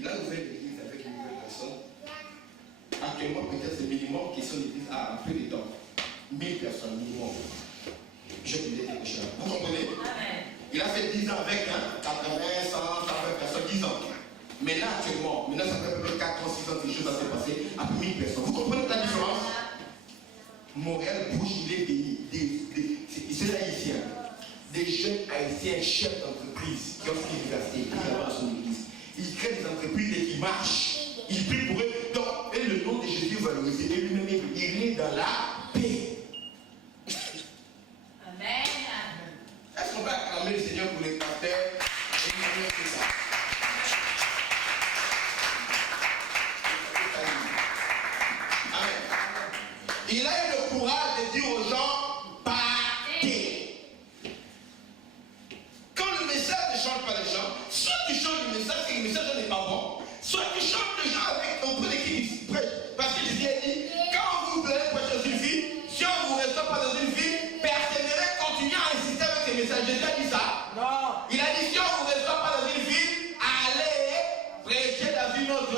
Il a ouvert l'église avec une nouvelle personne. Actuellement, peut-être c'est minimum qui sont l'église à un peu de temps. 1000 personnes minimum. Je vous ai quelque chose. Vous comprenez? Amen. Il a fait 10 ans avec 80, 100, 120 personnes, 10 ans. Mais là, actuellement, maintenant ça fait à peu près 4 ans, 6 ans que les choses sont passées à 1000 personnes. Vous comprenez la différence? Montréal bouge, il est des haïtiens. Des jeunes haïtiens chefs d'entreprise qui ont fait l'université, qui ont dans son église. Ils créent des entreprises et qui marchent. Ils prient pour eux. Donc, et le nom de Jésus est valorisé. Et lui-même, il est dans la paix. Amen. Est-ce qu'on va acclamer le Seigneur pour les pasteurs et nous dire ça? Amen. Il a eu le courage de dire aux gens, partez. Quand le message ne change pas les gens, soit tu changes le message et le message n'est pas bon, soit tu changes les gens avec ton peu d'équipe prêche. Parce que Jésus a dit, quand vous voulez prêcher dans une vie, si on ne vous reste pas dans une vie, persévérez, continuez à insister avec ces messages. Jésus a dit ça. Non. Il a dit, si on ne vous reste pas dans une vie, allez prêcher dans une autre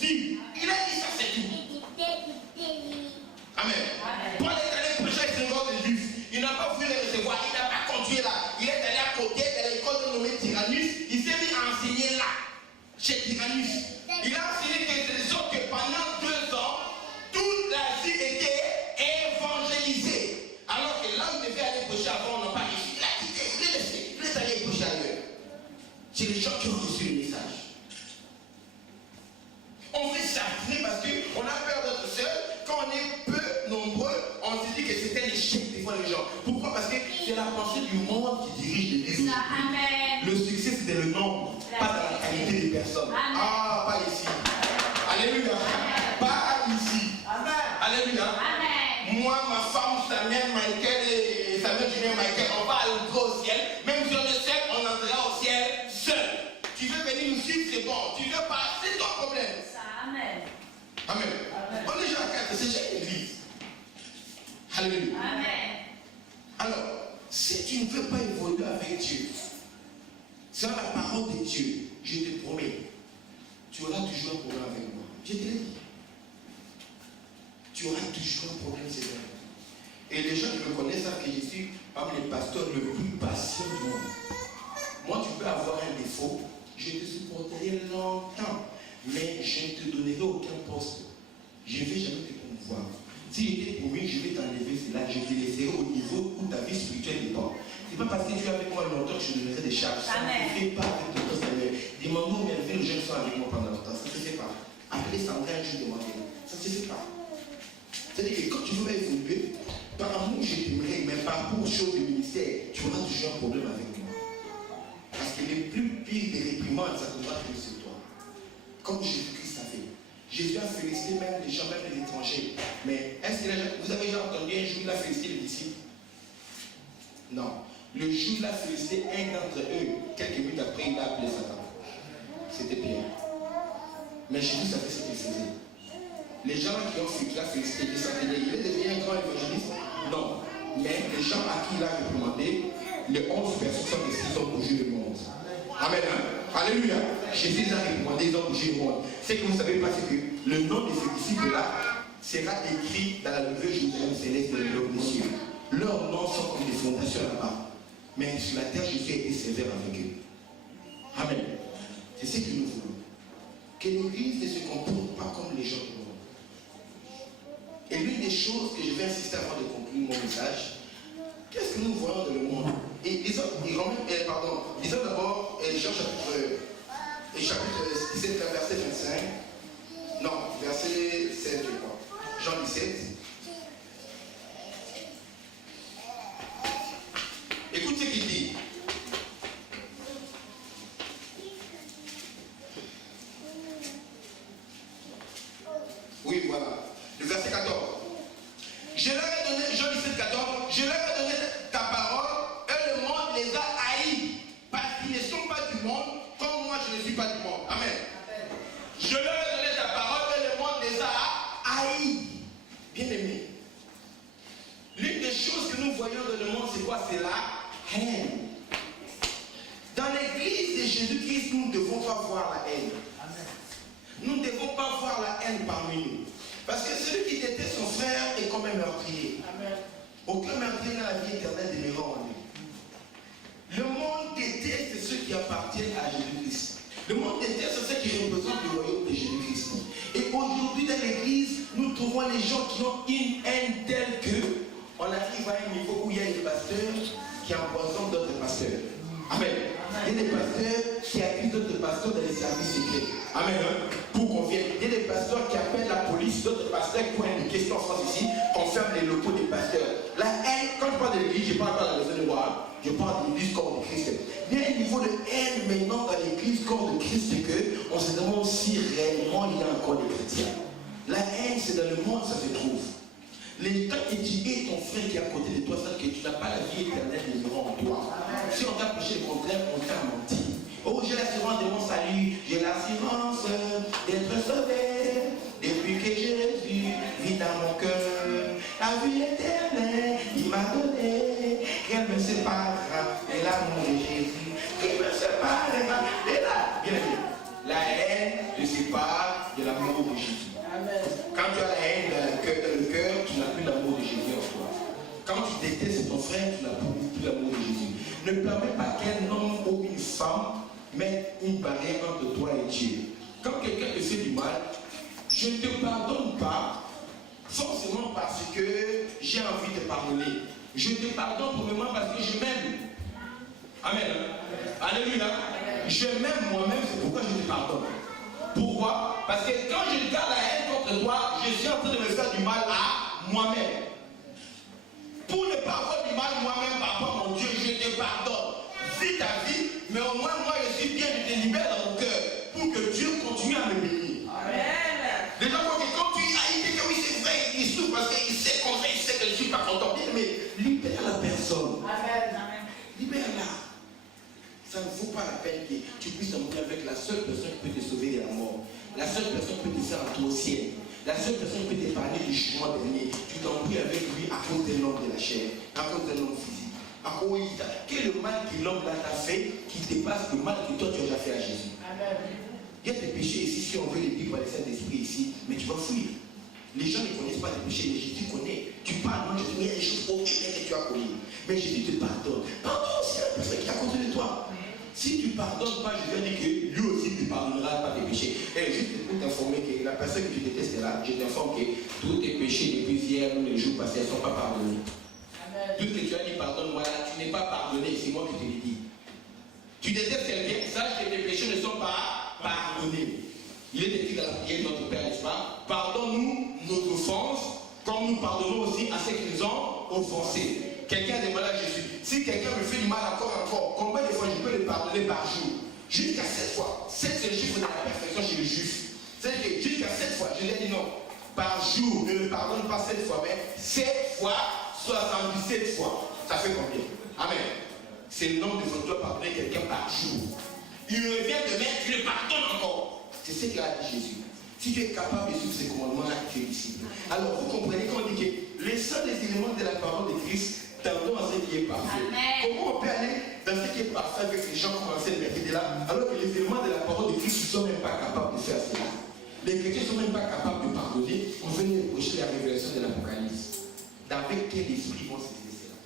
vie. Il a dit ça, c'est tout. Amen. Paul est allé prêcher avec ses autres juifs. Il n'a pas voulu les recevoir. Il n'a pas continué là. Il est allé à côté de l'école nommée Tyrannus. Il s'est mis à enseigner là, chez Tyrannus. Il a enseigné quelque chose que pendant 2 ans, toute l'Asie était évangélisée. Alors que là où il devait aller prêcher avant, on n'a pas réussi. Il a quitté, il est laissé. Il est allé prêcher ailleurs. C'est les gens qui ont reçu le message. On fait s'affiner parce qu'on a peur d'être seul. Quand on est peu nombreux, on se dit que c'est un échec des fois les gens. Pourquoi? Parce que c'est la pensée du monde qui dirige l'église. Le succès c'est le nombre, pas dans la qualité des personnes. Amen. Ah, pas ici. Alléluia. Pas ici. Amen. Alléluia. Amen. Moi, ma femme, Samuel, Michael et Samuel, Julien, Michael, on va aller au ciel. Même si on est seul, on entrera au ciel seul. Tu veux venir nous suivre, c'est bon. Tu veux pas, c'est ton problème. Amen. Amen. Amen. On est déjà à 4, c'est chaque église. Alléluia. Amen. Alors, si tu ne veux pas évoluer avec Dieu, sur la parole de Dieu, je te promets, tu auras toujours un problème avec moi. Je te l'ai dit. Tu auras toujours un problème, c'est vrai. Et les gens qui me connaissent savent que je suis parmi les pasteurs le plus patient du monde. Moi, tu peux avoir un défaut, je te supporterai longtemps, mais je ne te donnerai aucun poste. Je ne vais jamais te promouvoir. Si j'étais promis, je vais t'enlever cela, je te laisserai au niveau où ta vie spirituelle dépend. Ce n'est pas parce que tu es avec moi longtemps que je te donnerai des charges. Ça ne se fait pas avec ton Seigneur. Demande-nous combien de jeunes sont avec moi pendant longtemps. Ça ne se fait pas. Appelez Sandra un jour demander. Ça ne se fait pas. C'est-à-dire que quand tu veux évoluer, par amour, je t'aimerai, mais par pour chose de ministère, tu auras toujours un problème avec moi. Parce que les plus pires des réprimandes, ça ne va plus sur toi. Comme Jésus-Christ a fait. Jésus a félicité même les gens, même les étrangers. Mais est-ce que vous avez déjà entendu un jour il a félicité les disciples? Non. Le jour il a félicité un d'entre eux, quelques minutes après, il a appelé Satan. C'était Pierre. Mais Jésus savait ce qu'il faisait. Les gens qui ont félicité, il est devenu un grand évangéliste? Non. Mais les gens à qui il a réprimandé, les 11 personnes sont des 6 hommes pour juger le monde. Amen. Hein? Alléluia. Jésus a réprimandé, ils ont bougé le monde. Ce que vous ne savez pas, c'est que le nom de ces disciples-là sera écrit dans la nouvelle Jérusalem céleste de l'homme des cieux. Leurs noms sont comme des fondations là-bas. Mais sur la terre, Jésus a été sévère avec eux. Amen. C'est ce que nous voulons. Que l'Église ne se comporte pas comme les gens du monde. Et l'une des choses que je vais insister avant de conclure mon message, qu'est-ce que nous voyons dans le monde? Et disons d'abord Jean chapitre 17, verset 25. Non, verset 7, je crois. Jean 17. Écoute ce qu'il dit. Oui, voilà. Le verset 14. Je leur ai donné, Jean 17, 14, je leur ai donné ta parole, et le monde les a haïs, parce qu'ils ne sont pas du monde, comme moi je ne suis pas du monde. Amen. Je leur ai donné ta parole, et le monde les a haïs. Bien aimé. L'une des choses que nous voyons dans le monde, c'est quoi? C'est la haine. Dans l'église de Jésus-Christ, nous ne devons pas voir la haine. Nous ne devons pas voir la haine parmi nous. Parce que celui qui déteste son frère est comme un meurtrier. Aucun meurtrier dans la vie éternelle demeurera en lui. Le monde déteste ceux qui appartiennent à Jésus-Christ. Le monde déteste ceux qui représentent le royaume de Jésus-Christ. Et aujourd'hui dans l'église, nous trouvons les gens qui ont une haine telle que on arrive à un niveau où il y a des pasteurs qui empoisonnent d'autres pasteurs. Amen. Il y a des pasteurs qui accusent d'autres pasteurs dans les services secrets. Amen. Pour qu'on vienne. Il y a des pasteurs qui appellent la police, d'autres pasteurs qui ont une question en France ici, qu'on ferme les locaux des pasteurs. La haine, quand je parle de l'église, je ne parle pas de la maison de moi, je parle de l'église corps de Christ. Il y a un niveau de haine maintenant dans l'église corps de Christ qu'on se demande si réellement il y a encore des chrétiens. La haine, c'est dans le monde, ça se trouve. Les temps que tu es ton frère qui est à côté de toi, c'est que tu n'as pas la vie éternelle demeurant en toi. Si on t'a prêché le contraire, on t'a menti. Oh, j'ai l'assurance de mon salut, j'ai l'assurance d'être sauvé depuis que Jésus vit dans mon cœur. La vie éternelle, il m'a donné, qu'elle me séparera de l'amour de Jésus. Qu'il me séparera de la. Bien vu. La haine te sépare de l'amour de Jésus. Quand tu as la haine dans le cœur, tu n'as plus l'amour de Jésus en toi. Quand tu détestes ton frère, tu n'as plus l'amour de Jésus. Ne permets pas qu'un homme ou une femme mette une barrière entre toi et Dieu. Quand quelqu'un te fait du mal, je ne te pardonne pas forcément parce que j'ai envie de pardonner. Je te pardonne premièrement parce que je m'aime. Amen. Alléluia. Je m'aime moi-même, c'est pourquoi je te pardonne. Pourquoi? Parce que quand je garde la haine contre toi, je suis en train de me faire du mal à moi-même. Pour ne pas avoir du mal moi-même par rapport à mon Dieu, je te pardonne. Vis ta vie, mais au moins moi je suis bien, je te libère dans mon cœur pour que Dieu continue à me bénir. Amen. Les gens croient que quand tu il dit que oui c'est vrai, il souffre parce qu'il sait qu'on fait, il sait que je ne suis pas content. Mais libère la personne. Amen. Libère-la. Ça ne vaut pas la peine que tu puisses t'embrouiller avec la seule personne qui peut te sauver de la mort. La seule personne qui peut te faire entrer au ciel. La seule personne qui peut t'épargner du jugement dernier. Tu t'embrouilles avec lui à cause d'un homme de la chair, à cause d'un homme physique. À cause de quel est le mal que l'homme là t'a fait qui dépasse le mal que toi tu as déjà fait à Jésus? Amen. Il y a des péchés ici, si on veut les dire par le Saint-Esprit ici, mais tu vas fuir. Les gens ne connaissent pas les péchés, mais Jésus connaît. Tu parles, moi je dis, il y a des choses horribles que tu as connues. Mais Jésus te pardonne. Pardonne aussi à la personne qui est à côté de toi. Si tu ne pardonnes pas, je vais dire que lui aussi ne pardonnera pas tes péchés. Et juste pour t'informer que la personne que tu détestes là, je t'informe que tous tes péchés depuis hier ou les jours passés ne sont pas pardonnés. Amen. Tout ce que tu as dit, pardonne-moi là, tu n'es pas pardonné, c'est moi qui te l'ai dit. Tu détestes quelqu'un, sache que tes péchés ne sont pas pardonnés. Il est écrit dans la prière de notre Père, n'est-ce pas? Pardonne-nous nos offenses, comme nous pardonnons aussi à ceux qui nous ont offensés. Quelqu'un a demandé à Jésus, si quelqu'un me fait du mal encore, combien de fois je peux le pardonner par jour? Jusqu'à 7 fois. 7 c'est le chiffre de la perfection chez le juif. C'est-à-dire que jusqu'à 7 fois, je lui ai dit non. Par jour, ne le pardonne pas 7 fois, mais 7 fois, 77 fois. Ça fait combien? Amen. C'est le nombre de fois que tu dois pardonner quelqu'un par jour. Il revient demain, tu le pardonnes encore. C'est ce qu'a dit Jésus. Si tu es capable de suivre ces commandements-là, tu es disciple. Alors vous comprenez qu'on dit que les seuls éléments de la parole de Christ tendons à ce qui est parfait. Amen. Comment on peut aller dans ce qui est parfait avec les gens qui commencent à le mettre de là, alors que les éléments de la parole de Christ ne sont même pas capables de faire cela? Les chrétiens ne sont même pas capables de pardonner. On veut nous reprocher la révélation de l'Apocalypse. D'avec quel esprit vont se laisser là?